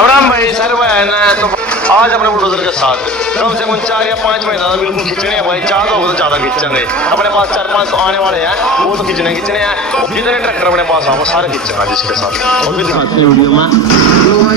राम राम भाई सर है ना। तो आज अपने बुलडोजर के साथ कम से कम 4 या 5 महीना बिल्कुल खींचने हैं भाई। चार लोग तो ज़्यादा खींचेंगे। अपने पास 4-5 आने वाले हैं, वो तो खींचने हैं। जितने ट्रैक्टर अपने पास आए वो सारे खींचेंगे जिसके साथ। और भी दिखाते हैं वीडियो में।